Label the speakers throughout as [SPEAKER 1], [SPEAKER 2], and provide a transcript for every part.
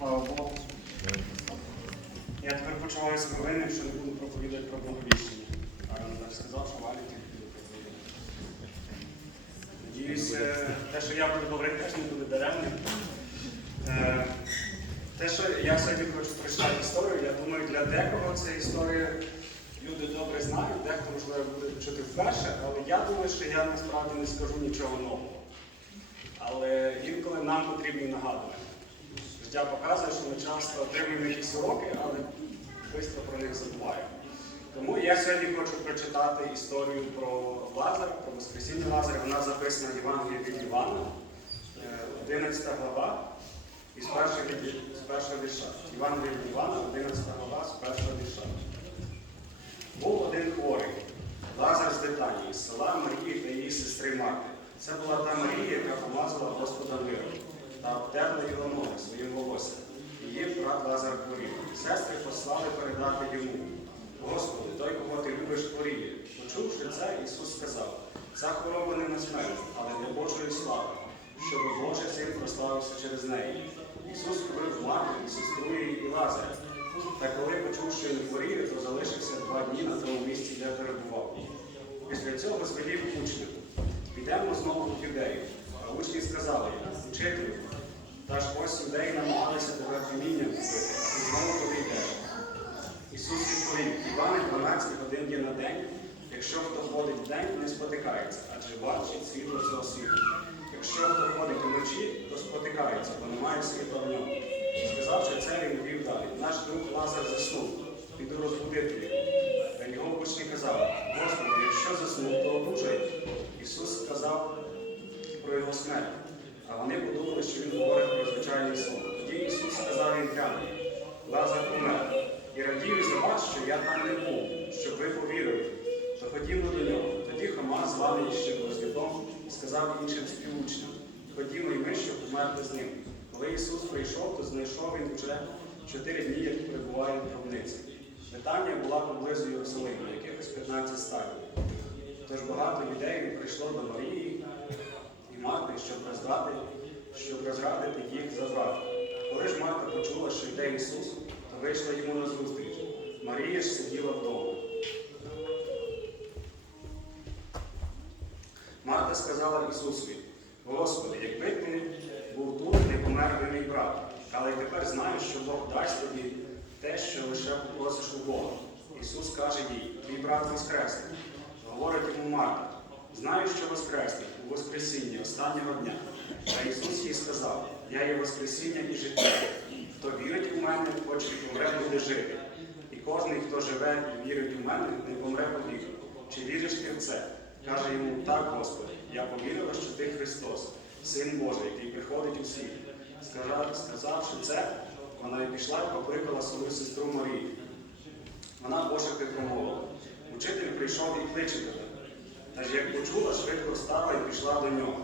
[SPEAKER 1] Слава Богу. Я тепер почуваю себе винним, що не буду проповідати про Боговіщення. Аарон так сказав, що Валі тільки буде проповідати. Надіюсь, те, що я буду говорити, теж не буде даремним. Е, Те, що я сьогодні хочу прочитати історію, я думаю, для декого ця історія люди добре знають, дехто, можливо, буде чути вперше, але я думаю, що я насправді не скажу нічого нового. Але інколи нам потрібні нагадування. Життя показує, що ми часто отримуємо якісь уроки, але швидко про них забуваємо. Тому я сьогодні хочу прочитати історію про Лазаря, про Воскресіння Лазаря. Вона записана в Євангелії від Івана, е, 11 глава, від- з першого вірша. Євангелія від Івана, 11 глава, з першого вірша. Був один хворий, Лазар з Детанії, з села Марії та її сестри Марти. Це була та Марія, яка помазала Господа миром та обтерла його ноги своїм волоссям. Її брат Лазар хворів. Сестри послали передати йому. Господи, той, кого ти любиш, хворіє. Почувши це, Ісус сказав, ця хвороба не на смерть, але для Божої слави, щоб Божий син прославився через неї. Ісус хворив матір і сестру її і Лазаря. Та коли почув, що він хворіє, то залишився два дні на тому місці, де перебував. Після цього звелів учням, підемо знову в юдею. А учні сказали учителю, та ж ось юдеї намагалися тебе камінням вбити, ти знову туди йдеш. Ісус відповів, хіба не 12 годин є на день? Якщо хто ходить в день, не спотикається, адже бачить світло цього світу. Якщо хто ходить уночі, то спотикається, бо немає світла в ньому. Сказавши це, він вів далі. Наш друг Лазар заснув, піду розбудити його. Та його учні казали, Господи, якщо заснув, то одужай. Ісус сказав про його смерть. А вони подумали, що він говорить про звичайний сон. Тоді Ісус сказав їм прямо, Лазар помер. І радію за вас, що я там не був, щоб ви повірили. То ходімо до нього. Тоді Хома, званий ще Близнюком, сказав іншим співучням, ходімо і ми, щоб померти з ним. Коли Ісус прийшов, то знайшов він вже чотири дні, як перебуває в гробниці. Betанія була поблизу Єрусалиму, якихось 15 стадій. Тож багато людей прийшло до Марії і Марти, щоб роздати, щоб розрадити їх за брат. Коли ж Марта почула, що йде Ісус, то вийшла йому на зустріч. Марія ж сиділа вдома. Марта сказала Ісусові, Господи, якби ти був тут, не помер би мій брат. Але й тепер знаю, що Бог дасть тобі те, що лише попросиш у Бога. Ісус каже їй, твій брат воскресний. Говорить йому Марта, знаю, що воскресний у Воскресінні останнього дня. Та Ісус їй сказав, я є Воскресіння і життя. Хто вірить у мене, хоч і помре, буде жити. І кожен, хто живе і вірить у мене, не помре повіку. Чи віриш ти в це? Каже йому, так, Господи, я повірила, що ти Христос, Син Божий, який приходить у світ. Сказав- Сказавши це, вона й пішла і покликала свою сестру Марію. Вона пошепки промовила. Учитель прийшов і кличе тебе. Та ж як почула, швидко встала і пішла до нього.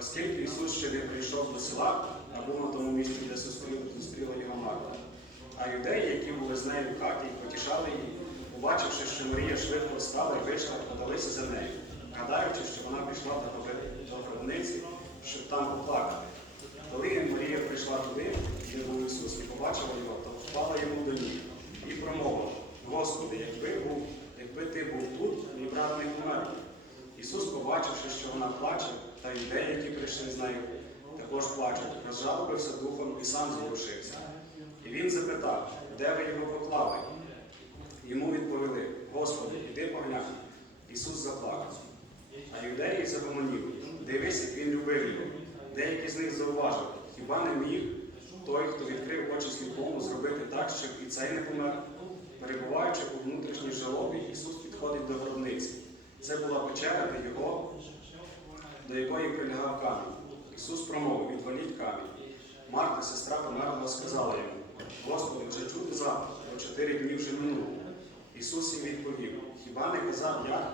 [SPEAKER 1] Оскільки Ісус ще не прийшов до села, а був на тому місці, де зустріла, його Марта. А юдеї, які були з нею в хаті, потішали її, побачивши, що Марія швидко встала і вийшла, подалися за нею, гадаючи, що вона пішла до гробниці, щоб там поплакати. Коли Марія прийшла туди, де був Ісус, і побачила його, то впала йому до ніг і промовила, Господи, якби, був, якби ти був тут, мій брат не помер. Ісус, побачивши, що вона плаче, та й людей, які прийшли з нею, також плачуть, розжалобився духом і сам зворушився. І він запитав, де ви його поклали? Йому відповіли, Господи, іди поглянь. Ісус заплакав. А юдеї загомоніли. Дивись, він любив його. Деякі з них зауважили, хіба не міг той, хто відкрив очі сліпому, зробити так, щоб і цей не помер? Перебуваючи у внутрішній жалобі, Ісус підходить до гробниці. Це була печера, де його, до якої прилягав камінь. Ісус промовив, відваліть камінь. Марта, сестра померла, сказала йому, Господи, вже чути завтра, бо чотири дні вже минуло. Ісус їм відповів, хіба не казав я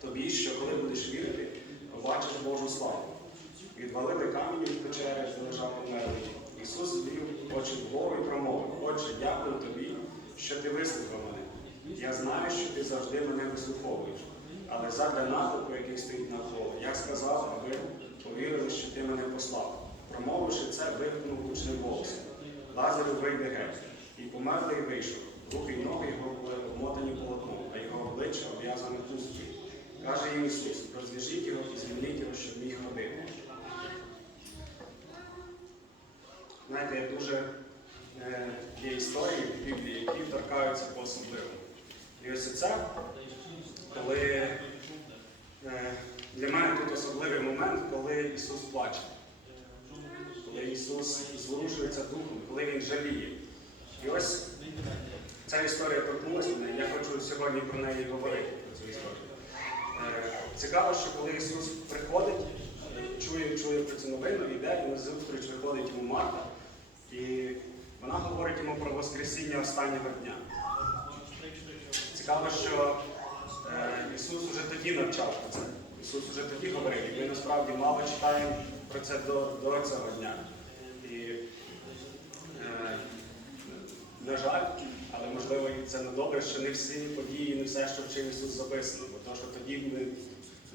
[SPEAKER 1] тобі, що коли будеш вірити, побачиш Божу славу. Відвалили камінь від печери, де лежав померлий. Ісус звів очі вгору і промовив, Отче, дякую тобі, що ти вислухав мене. Я знаю, що ти завжди мене вислуховуєш. Але задля натовпу, який стоїть навколо, я сказав, аби повірили, що ти мене послав. Промовивши це, вигукнув гучним голосом. Лазарю вийде геть. І померлий вийшов. Руки й ноги його були обмотані полотном, а його обличчя обв'язане пусткою. Каже їм Ісус, розв'яжіть його і звільніть його, щоб міг ходити. Знаєте, є дуже е, є історії в Біблії, які торкаються по-особливому. І ось це, коли е, для мене тут особливий момент, коли Ісус плаче, коли Ісус зворушується духом, коли Він жаліє. І ось ця історія торкнулася мене, я хочу сьогодні про неї говорити, про цю історію. Е, Цікаво, що коли Ісус приходить, чує, чує про цю новину, йде і на зустріч виходить йому Марта, і вона говорить йому про Воскресіння останнього дня. Цікаво, що е, Ісус уже тоді навчав про це. Ісус уже тоді говорив, і ми насправді мало читаємо про це до, до цього дня. І, е, на жаль, але можливо і це не добре, що не всі події, не все, що вчив Ісус записано, бо то, що тоді ми,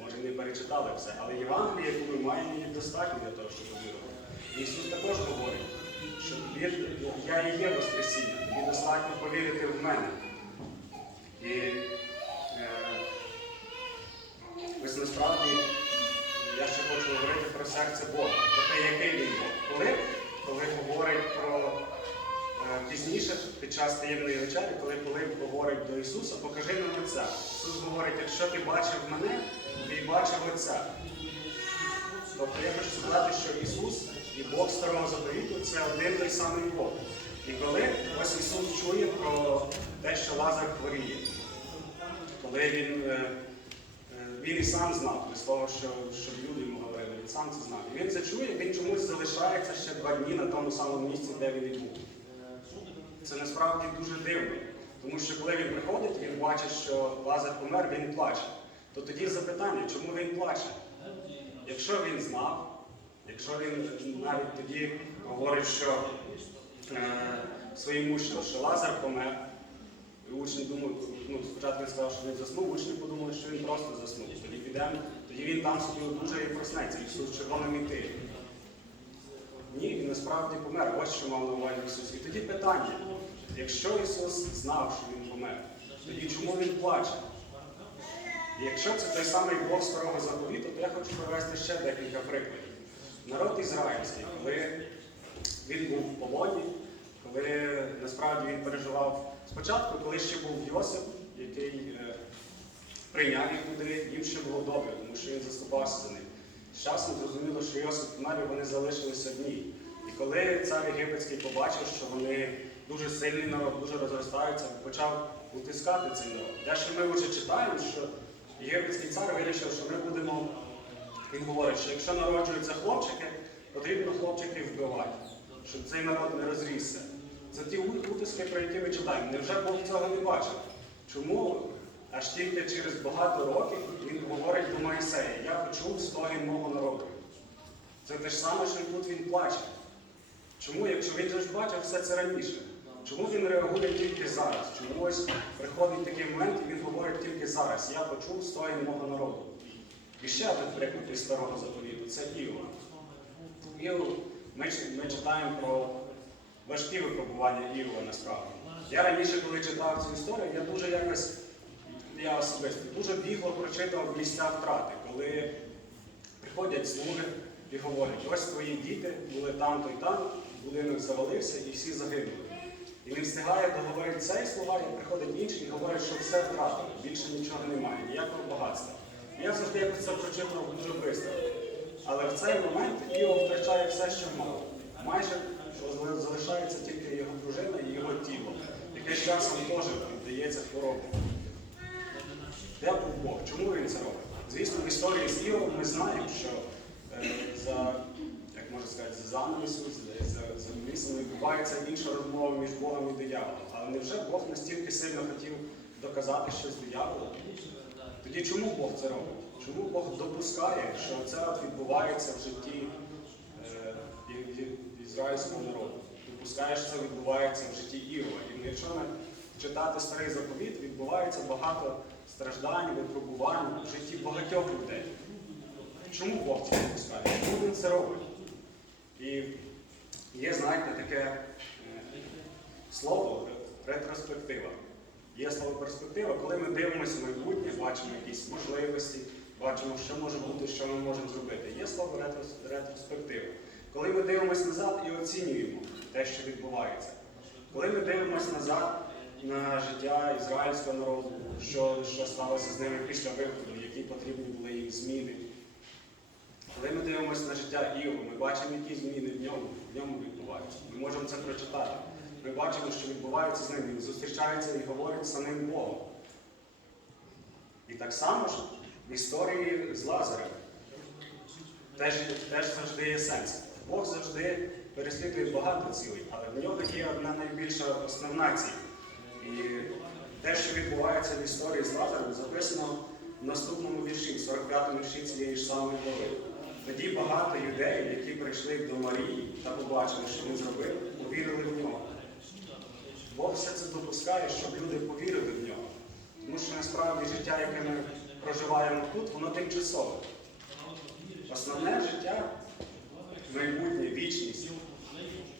[SPEAKER 1] може, не перечитали все. Але Євангелія, яку ми маємо, її достатньо для того, щоб повірувати. Ісус також говорить, що я і є Воскресіння, тобі достатньо повірити в мене. І е, ось насправді я ще хочу говорити про серце Бога, про те, який він Бог. Коли, коли говорить про е, пізніше, під час таємної вечері, коли Пилип говорить до Ісуса, покажи нам Отця. Ісус говорить, якщо ти бачив мене, ти бачив Отця. Тобто я хочу сказати, що Ісус і Бог Старого Заповіту це один той самий Бог. І коли ось Ісус чує про те, що Лазар хворіє, коли він, е, е, він і сам знав, без того, що, щоб люди йому говорили, він сам це знав. І він це чує, він чомусь залишається ще два дні на тому самому місці, де він і був. Це насправді дуже дивно. Тому що коли він приходить, він бачить, що Лазар помер, він плаче. То тоді запитання, чому він плаче? Якщо він знав, якщо він навіть тоді говорить, що е, своїм учням, що Лазар помер, і учні думають, ну спочатку він сказав, що він заснув, учні подумали, що він просто заснув. Тоді підемо, тоді він там собі одужає і проснеться, Ісус червоним іти. Ні, він насправді помер. Ось що мав на увазі Ісус. І тоді питання, якщо Ісус знав, що Він помер, тоді чому Він плаче? І якщо це той самий Бог старого заповіту, то я хочу привести ще декілька прикладів. Народ ізраїльський, коли він був в полоні, коли насправді він переживав спочатку, коли ще був Йосип, який е, прийняв їх туди, їм ще було добре, тому що він заступався за них. З часом зрозуміло, що Йосип помер, і вони залишилися одні. І коли цар єгипетський побачив, що вони дуже сильний народ, дуже розростаються, почав утискати цей народ. Те, що ми вже читаємо, що єгипетський цар вирішив, що ми будемо. Він говорить, що якщо народжуються хлопчики, потрібно хлопчиків вбивати, щоб цей народ не розрісся. Це ті утиски, про які ми читаємо. Невже Бог цього не бачив? Чому аж тільки через багато років він говорить до Моїсея, я почув стогін мого народу. Це те ж саме, що тут він плаче. Чому, якщо він же ж бачив все це раніше? Чому він реагує тільки зараз? Чому ось приходить такий момент і він говорить тільки зараз, я почув стогін мого народу. І ще один приклад старого заповіту це Іова. Ми, ми читаємо про важкі випробування Іова насправді. Я раніше, коли читав цю історію, я дуже якось, я особисто, дуже бігло прочитав місця втрати, коли приходять слуги і говорять, ось твої діти були там-то і там, будинок завалився і всі загинули. І він встигає договорити цей слуга, і приходить інший і говорить, що все втратили, більше нічого немає, ніякого багатства. І я завжди якось це прочитав дуже швидко. Але в цей момент Іов втрачає все, що мав. Майже залишається тільки його дружина і його тіло, яке з часом теж піддається хворобі. Де був Бог? Чому він це робить? Звісно, в історії з Іовом ми знаємо, що е, за, як можна сказати, за занавісу, за, за, навісом відбувається інша розмова між Богом і дияволом. Але невже Бог настільки сильно хотів доказати щось дияволу? Тоді чому Бог це робить? Чому Бог допускає, що це відбувається в житті е, ізраїльського народу? Допускає, що це відбувається в житті Іова. І якщо ми читати старий заповіт, відбувається багато страждань, випробувань в житті багатьох людей. Чому Бог це допускає? Чому він це робить? І є, знаєте, таке, е, слово ретроспектива. Є слово перспектива, коли ми дивимося в майбутнє, бачимо якісь можливості, бачимо, що може бути, що ми можемо зробити. Є слово ретрос- ретроспектива. Коли ми дивимося назад і оцінюємо те, що відбувається. Коли ми дивимося назад на життя ізраїльського народу, що, що сталося з ними після виходу, які потрібні були їм зміни. Коли ми дивимося на життя Іова, ми бачимо, які зміни в ньому, в ньому відбуваються. Ми можемо це прочитати. Ми бачимо, що відбувається з ним. Він зустрічається і говорить самим Богом. І так само ж в історії з Лазарем теж, теж завжди є сенс. Бог завжди переслідує багато цілей, але в нього є одна найбільша основна ціль. І те, що відбувається в історії з Лазарем, записано в наступному вірші, в 45-му вірші цієї ж самої глави. Тоді багато людей, які прийшли до Марії та побачили, що він зробив, повірили в нього. Бог все це допускає, щоб люди повірили в нього. Тому що насправді життя, яке ми проживаємо тут, воно тимчасове. Основне життя, майбутнє, вічність.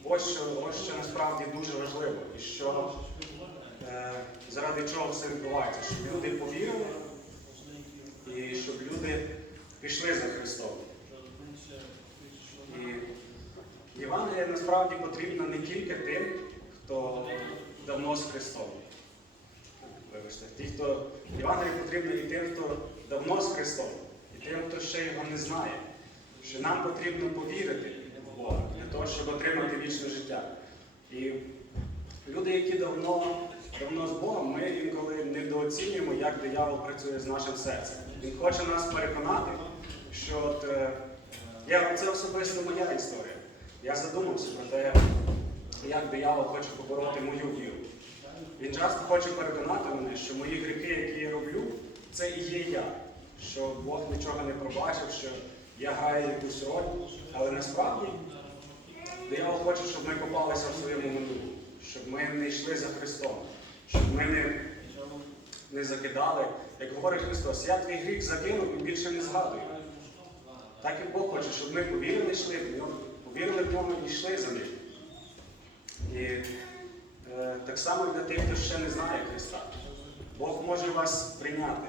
[SPEAKER 1] Ось що, ось що насправді дуже важливо. І що е, заради чого все відбувається, щоб люди повірили і щоб люди пішли за Христом. І Євангелія насправді потрібна не тільки тим, хто давно з Христом. Вибачте, ті, хто Євангелія потрібна і тим, хто давно з Христом, і тим, хто ще його не знає. Що нам потрібно повірити в Бога для того, щоб отримати вічне життя. І люди, які давно, давно з Богом, ми інколи недооцінюємо, як диявол працює з нашим серцем. Він хоче нас переконати, що от, е, я, це особисто моя історія. Я задумався про те, як диявол хоче побороти мою віру. Він часто хоче переконати мене, що мої гріхи, які я роблю, це і є я. Що Бог нічого не пробачив, що я граю якусь роль. Але насправді диявол хоче, щоб ми копалися в своєму минулому, щоб ми не йшли за Христом, щоб ми не, не закидали. Як говорить Христос, я твій гріх закинув і більше не згадую. Так і Бог хоче, щоб ми повірили, йшли в нього, повірили в нього і йшли за ним. Так само і для тих, хто ще не знає Христа. Бог може вас прийняти.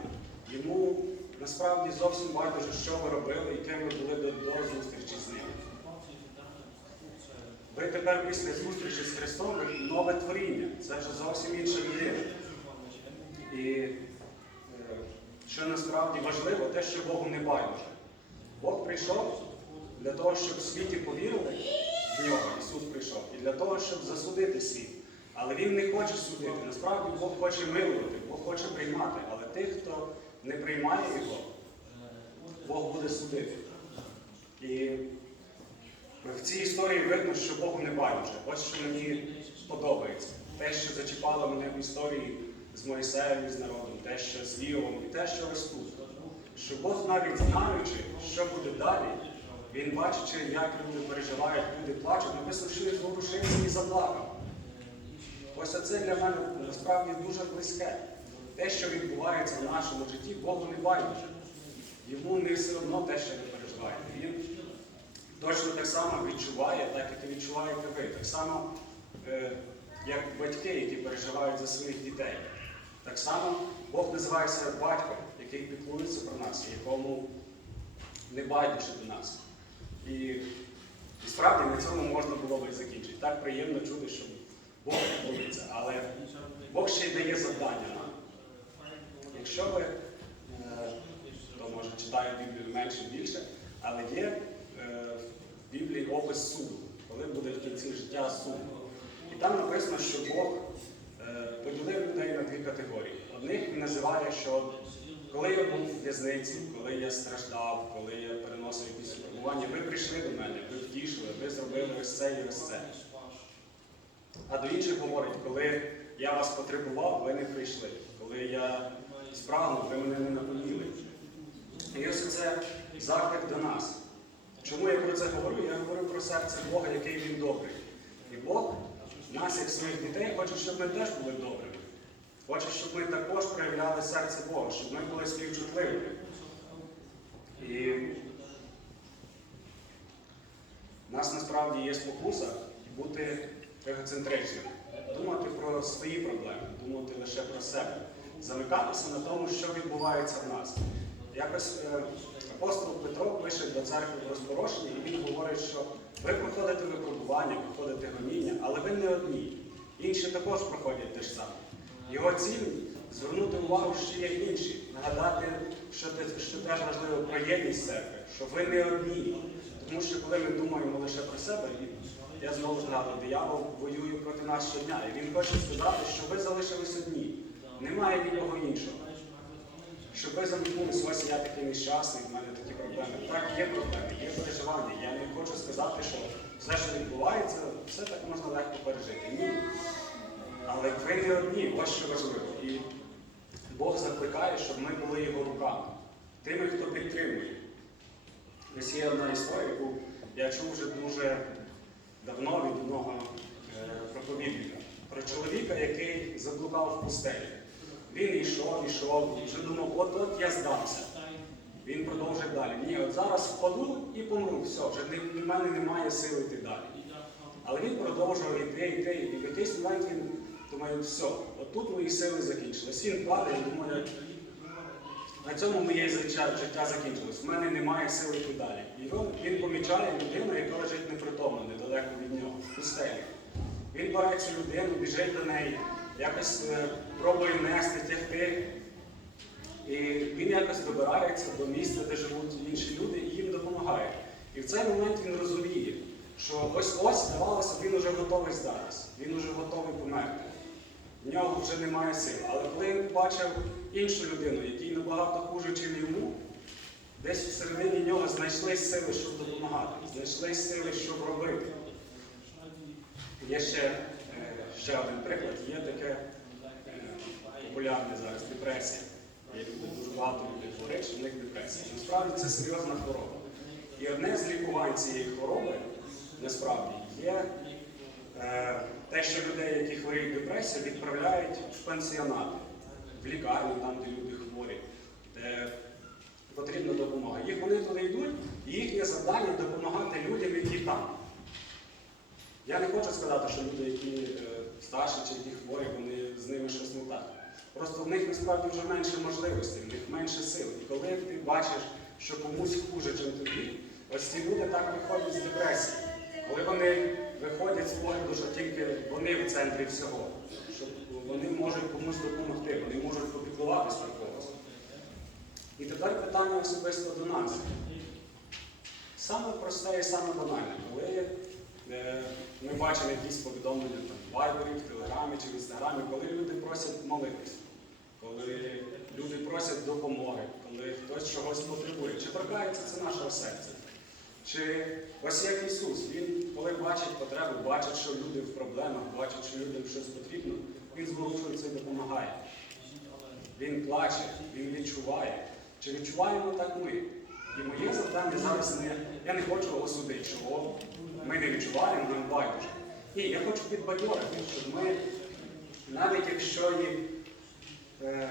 [SPEAKER 1] Йому насправді зовсім байдуже, що ви робили і ким ви були до, зустрічі з ним. Ви тепер після зустрічі з Христом нове творіння. Це вже зовсім інша людина. І е, що насправді важливо, те, що Богу не байдуже. Бог прийшов для того, щоб в світі повірили в нього, Ісус прийшов, і для того, щоб засудити світ. Але Він не хоче судити. Насправді Бог хоче милувати, Бог хоче приймати. Але тих, хто не приймає його, Бог буде судити. І в цій історії видно, що Богу не байдуже. Ось що мені подобається. Те, що зачіпало мене в історії з Моїсеєм і з народом, те, що з Лівом, і те, що ось тут. Що Бог навіть знаючи, що буде далі, він бачачи, як люди переживають, люди плачуть, написано, що він зворушився і заплакав. Ось оце для мене насправді дуже близьке. Те, що відбувається в нашому житті, Богу не байдуже. Йому не все одно те, що ви переживаєте. Він точно так само відчуває, так як і відчуваєте ви. Так само, е, як батьки, які переживають за своїх дітей. Так само Бог називає себе батьком, який піклується про нас, якому не байдуже до нас. І, і справді на цьому можна було би закінчити. Так приємно чути, що Бог піклується, але Бог ще й дає завдання нам. Якщо ви, е, то може читаю Біблію менше більше, але є е, в Біблії опис суду, коли буде в кінці життя суд. І там написано, що Бог е, поділив людей на дві категорії. Одних він називає, що коли я був в в'язниці, коли я страждав, коли я переносив якісь випробування, ви прийшли до мене, ви втішили, ви зробили ось це і ось це. А до інших говорить, коли я вас потребував, ви не прийшли. Коли я спрагнув, ви мене не напоїли. І ось це заклик до нас. Чому я про це говорю? Я говорю про серце Бога, який він добрий. І Бог нас, як своїх дітей, хоче, щоб ми теж були добрими. Хоче, щоб ми також проявляли серце Бога, щоб ми були співчутливими. І в нас насправді є спокуса бути егоцентричними. думати про свої проблеми, думати лише про себе, замикатися на тому, що відбувається в нас. Якось е, апостол Петро пише до церкви в розпорошенні, і він говорить, що ви проходите випробування, проходите гоніння, але ви не одні. Інші також проходять те ж саме. Його ціль звернути увагу, що є інші, нагадати, що, те- що теж важливо про єдність церкви, що ви не одні. Тому що коли ми думаємо лише про себе, я знову ж нагадую, диявол воює проти нас щодня. І він хоче сказати, що ви залишились одні. Немає нікого іншого. Щоб ви замкнулись, ось я такий нещасний, в мене такі проблеми. Так, є проблеми, є переживання. Я не хочу сказати, що все, що відбувається, все так можна легко пережити. Ні. Але ви не одні, ось що важливо. І Бог закликає, щоб ми були його руками, тими, хто підтримує. Ось є одна історія, яку я чув вже дуже давно від одного е, проповідника. Про чоловіка, який заблукав в пустелі. Він йшов, йшов, і вже думав, от-от я здамся. Він продовжив далі. Ні, от зараз впаду і помру, все, вже в мене немає сили йти далі. Але він продовжував йти, йти, і в якийсь момент він думає, все, от тут мої сили закінчились. Він падає і думає, на цьому моє життя, закінчилось. В мене немає сили йти далі. І він, помічає людину, яка лежить непритомно, недалеко від нього, в пустелі. Він бере цю людину, біжить до неї, якось е, пробує нести, тягти. І він якось добирається до місця, де живуть інші люди, і їм допомагає. І в цей момент він розуміє, що ось ось, здавалося, він уже готовий зараз, він уже готовий померти. В нього вже немає сил. Але коли він побачив іншу людину, якій набагато хуже, ніж йому, десь всередині нього знайшлись сили, щоб допомагати, знайшлись сили, щоб робити. Є ще, е, ще один приклад, є таке е, популярне зараз депресія. Дуже багато людей говорять, що в них депресія. Насправді це серйозна хвороба. І одне з лікувань цієї хвороби насправді є е, те, що людей, які хворіють депресією, відправляють в пансіонати, в лікарні, там, де люди хворі, де потрібна допомога. Їх вони туди йдуть, і їхнє завдання допомагати людям, які там. Я не хочу сказати, що люди, які е, старші чи які хворі, вони з ними щось не так. Просто в них насправді вже менше можливостей, в них менше сил. І коли ти бачиш, що комусь хуже, ніж тобі, ось ці люди так виходять з депресії. Коли вони виходять з погляду, що тільки вони в центрі всього, що вони можуть комусь допомогти, вони можуть попіклуватись про когось. І тепер питання особисто до нас. Саме просте і саме банальне, коли ми бачимо якісь повідомлення там, в Вайбері, в Телеграмі чи в Інстаграмі, коли люди просять молитись, коли люди просять допомоги, коли хтось чогось потребує, чи торкається це нашого серця? Чи ось як Ісус, Він, коли бачить потребу, бачить, що люди в проблемах, бачить, що людям щось потрібно, Він зворушується і допомагає. Він плаче, він відчуває. Чи відчуваємо так ми? І моє завдання зараз не я не хочу осудити, чого ми не відчуваємо, нам байдуже. Ні, я хочу підбадьорити, щоб ми, навіть якщо і е,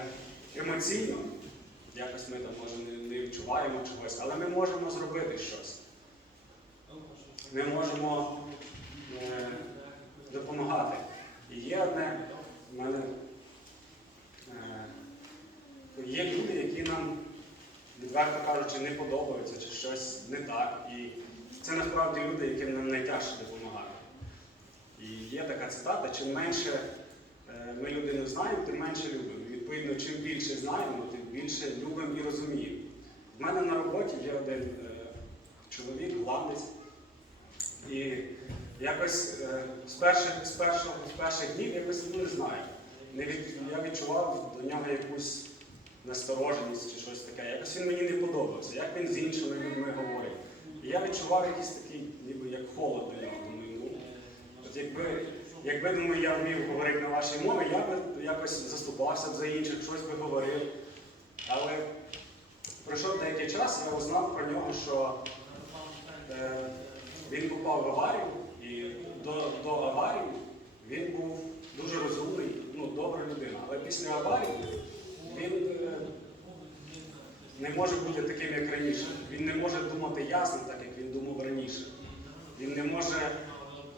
[SPEAKER 1] емоційно, якось ми там може не, відчуваємо чогось, але ми можемо зробити щось. Ми можемо е, допомагати. І є одне в мене. Е, є люди, які нам, відверто кажучи, не подобаються чи щось не так. І це насправді люди, яким нам найтяжче допомагати. І є така цитата: чим менше е, ми людину знаємо, тим менше любимо. Відповідно, чим більше знаємо, тим більше любимо і розуміємо. В мене на роботі є один е, чоловік, главниць. І якось е, з, перших, з, першого, з перших днів якось ну, не знаю. Не від, я відчував до нього якусь настороженість чи щось таке. Якось він мені не подобався, як він з іншими людьми говорить. І я відчував якийсь такий, ніби як холод до нього. Думаю, от якби, якби думаю, я вмів говорити на вашій мові, я би якось заступався б за інших, щось би говорив. Але пройшов деякий час, я узнав про нього, що е, він попав в аварію, і до, до аварії він був дуже розумний, ну, добра людина. Але після аварії він е, не може бути таким, як раніше. Він не може думати ясно, так як він думав раніше. Він не може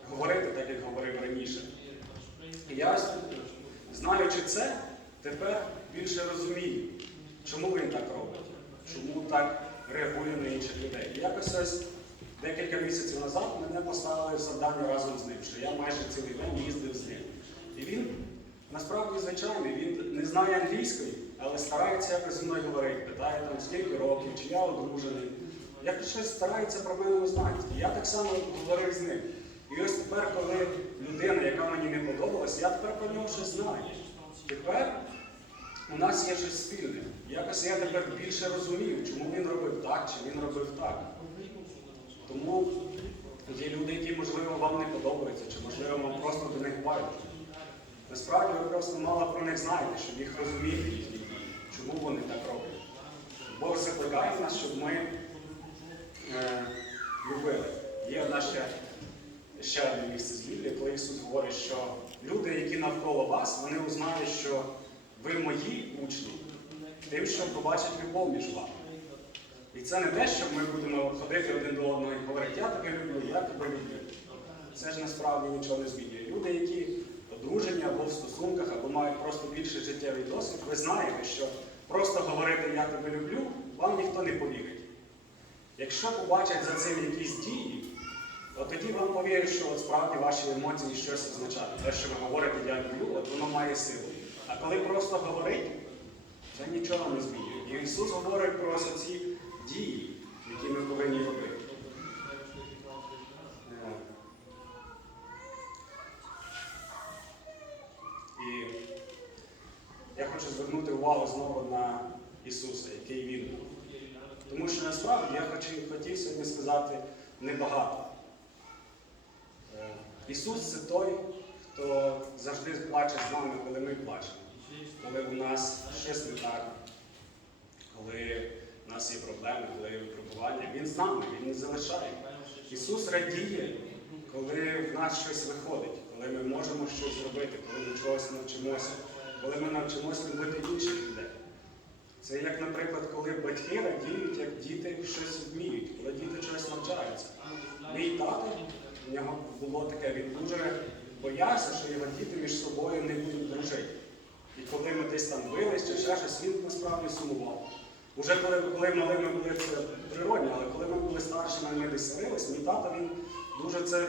[SPEAKER 1] говорити так, як говорив раніше. І я, знаючи це, тепер більше розумію, чому він так робить, чому так реагує на інших людей. І якось ось декілька місяців назад мене поставили завдання разом з ним, що я майже цілий день їздив з ним. І він насправді звичайний, він не знає англійської, але старається якось зі мною говорити. Питає там, скільки років, чи я одружений. Як щось старається про мене узнати. І я так само говорив з ним. І ось тепер, коли людина, яка мені не подобалась, я тепер про нього щось знаю. Тепер у нас є щось спільне. Якось я тепер більше розумію, чому він робив так, чи він робив так. Тому є люди, які, можливо, вам не подобаються, чи можливо вам просто до них байдуже. Насправді ви просто мало про них знаєте, щоб їх розуміти, чому вони так роблять. Бог закликає нас, щоб ми е, любили. Є одна ще, ще одне місце з Біблії, коли Ісус говорить, що люди, які навколо вас, вони узнають, що ви мої учні, тим, що побачать любов між вами. І це не те, що ми будемо ходити один до одного і говорити, я тебе люблю, я тебе люблю. Це ж насправді нічого не змінює. Люди, які одружені або в стосунках, або мають просто більше життєвий досвід, ви знаєте, що просто говорити Я тебе люблю, вам ніхто не повірить. Якщо побачать за цим якісь дії, то тоді вам повірять, що от справді ваші емоції щось означають. Те, що ви говорите Я люблю, от воно має силу. А коли просто говорить, це нічого не змінює. І Ісус говорить про ці дії, які ми повинні робити. Е, І я хочу звернути увагу знову на Ісуса, який Він. Тому що насправді я хочу, хотів сьогодні сказати небагато. Е, Ісус це той, хто завжди плаче з нами, коли ми плачемо, коли у нас щось не так, коли у нас є проблеми, коли є випробування. Він з нами, Він не залишає. Ісус радіє, коли в нас щось виходить, коли ми можемо щось зробити, коли ми чогось навчимося, коли ми навчимося любити інших людей. Це як, наприклад, коли батьки радіють, як діти щось вміють, коли діти щось навчаються. Мій тато, у нього було таке, він дуже боявся, що його діти між собою не будуть дружити. І коли ми десь там бились чи ще щось, він насправді сумував. Уже коли, коли малими були це природні, але коли ми були старшими, ми десь сварились, мій тато він дуже це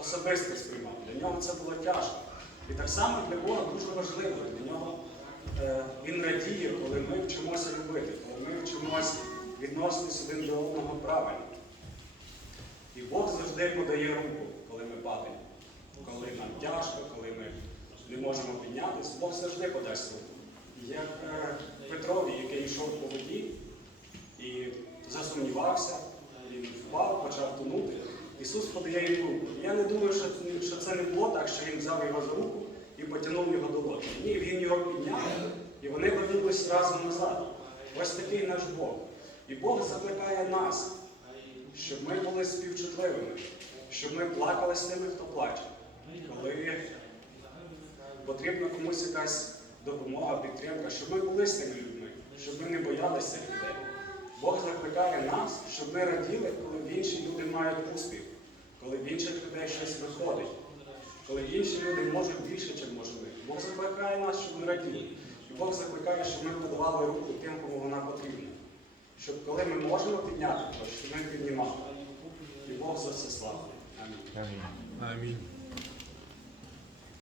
[SPEAKER 1] особисто сприймав. Для нього це було тяжко. І так само для Бога дуже важливо. Для нього е, він радіє, коли ми вчимося любити, коли ми вчимося відноситись один до одного правильно. І Бог завжди подає руку, коли ми падаємо. Коли нам тяжко, коли ми не можемо піднятися, Бог завжди подасть руку. Як е, Петрові, який йшов по воді і засумнівався, він впав, почав тонути. Ісус подає йому руку. Я не думаю, що це, не було так, що він взяв його за руку і потягнув його до лодки. Ні, він його підняв, і вони вернулись разом назад. Ось такий наш Бог. І Бог закликає нас, щоб ми були співчутливими, щоб ми плакали з тими, хто плаче. Коли потрібна комусь якась допомога, підтримка, щоб ми були з тими людьми, щоб ми не боялися людей. Бог закликає нас, щоб ми раділи, коли інші люди мають успіх, коли в інших людей щось виходить, коли інші люди можуть більше, ніж можемо ми. Бог закликає нас, щоб ми раділи. І Бог закликає, щоб ми подавали руку тим, кому вона потрібна. Щоб коли ми можемо підняти, то щоб ми піднімали. І Бог за все. Амінь.
[SPEAKER 2] Амінь.
[SPEAKER 3] Амінь.